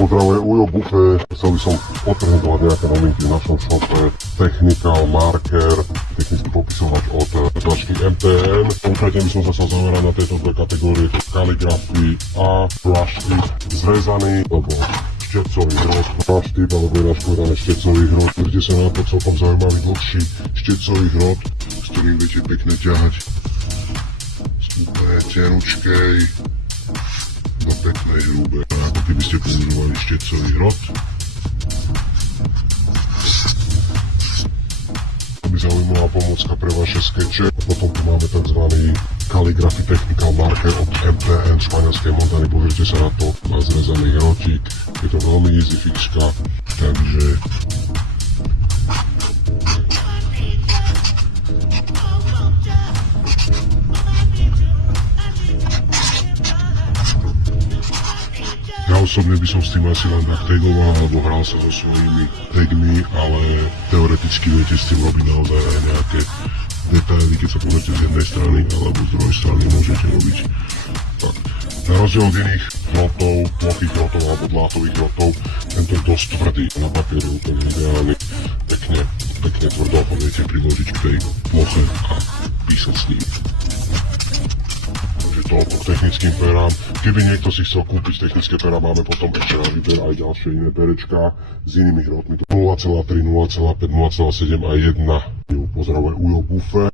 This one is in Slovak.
Pozdravuje Ujo Bufe, chcel by som odprezentovať nejaké novinky v našom shope. Technical Marker, technický popisovač od značky MTN. Konkrétne by som sa chcel zamerať na tieto dve kategórie, to kaligrafy a brush tip zrezaný, alebo štecový hrot. Brush tip, alebo ináč povedané štecový hrot. Pozrite sa na to, celkom zaujímavý dlhší štecový hrot, s ktorým viete pekne ťahať z úplne tenučkej do peknej hrubej, ako keby ste používali štecový hrot. To by zaujímavá pomôcka pre vaše skeče. Potom tu máme tzv. Calligraphy Technical Marker od MTN španielskej Montany. Pozrite sa na to, má zrezaný hrotík. Je to veľmi easy fixka, takže ja osobne by som s tým asi len tak tagoval alebo hral sa so svojimi tagmi, ale teoreticky viete s tým robiť naozaj aj nejaké detaily, keď sa pozrite z jednej strany alebo z druhej strany môžete robiť tak. Na rozdiel od iných hrotov, plochých hrotov alebo dlátových hrotov, tento je dosť tvrdý, na papier je úplne ideálny, pekne tvrdo ho viete priložiť k tej ploche a písať s ním. Toľko k technickým perám. Keby niekto si chcel kúpiť technické perá, máme potom ešte na výber aj ďalšie iné perečka s inými hrotmi. 0,3, 0,5, 0,7 a 1. Pozdravuje Ujo Bufe.